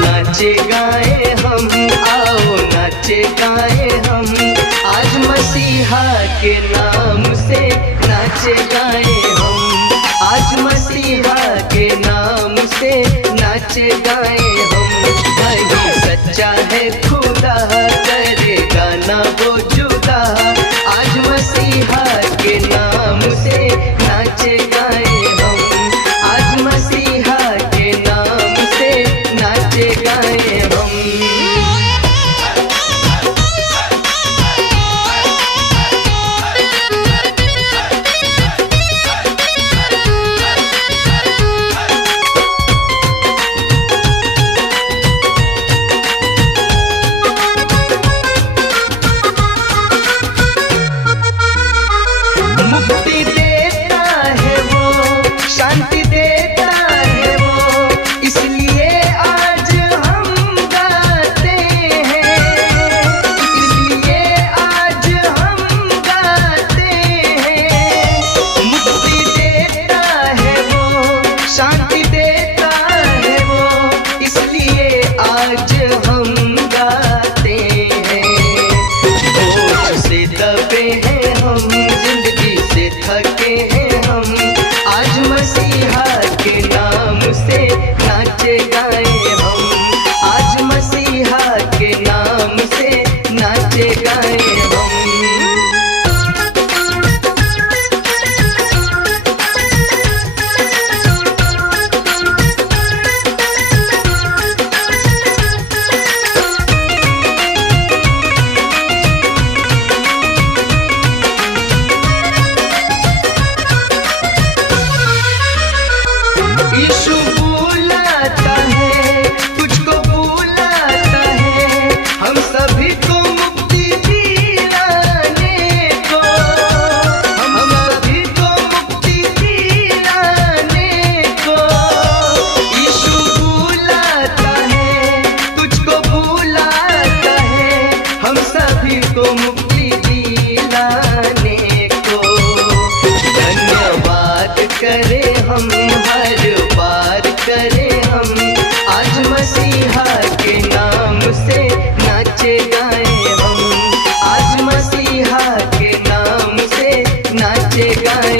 नाचे गाए हम, आओ नाचे गाए हम, आज मसीहा के नाम से नाचे गाए हम, आज मसीहा के नाम से नाचे गाए हम। वही सच्चा है खुदा, करेगा ना वो जुदा, आज मसीहा के नाम से नाचे गाए हम, आज मसीहा के नाम से नाचे गाए हम। मुक्ति देता है वो, शांति देता है वो, इसलिए आज हम गाते हैं, इसलिए आज हम गाते हैं। मुक्ति देता है वो, शांति देता है वो, इसलिए आज हम गाते हैं। बोझ से दबे हैं हम, जिंदगी से थके हैं हम, आज मसीहा के नाम से नाचे गाए हम, आज मसीहा के नाम से नाचे गाए हम। यीशु बुलाता है, तुझको बुलाता है, हम सभी को मुक्ति दिलाने को, हम सभी को मुक्ति दिलाने को। यीशु बुलाता है, तुझको बुलाता है, हम सभी को मुक्ति दिलाने को। धन्यवाद करें हम, हर बार करें हम, आज मसीहा के नाम से नाचे गाए हम, आज मसीहा के नाम से नाचे गाए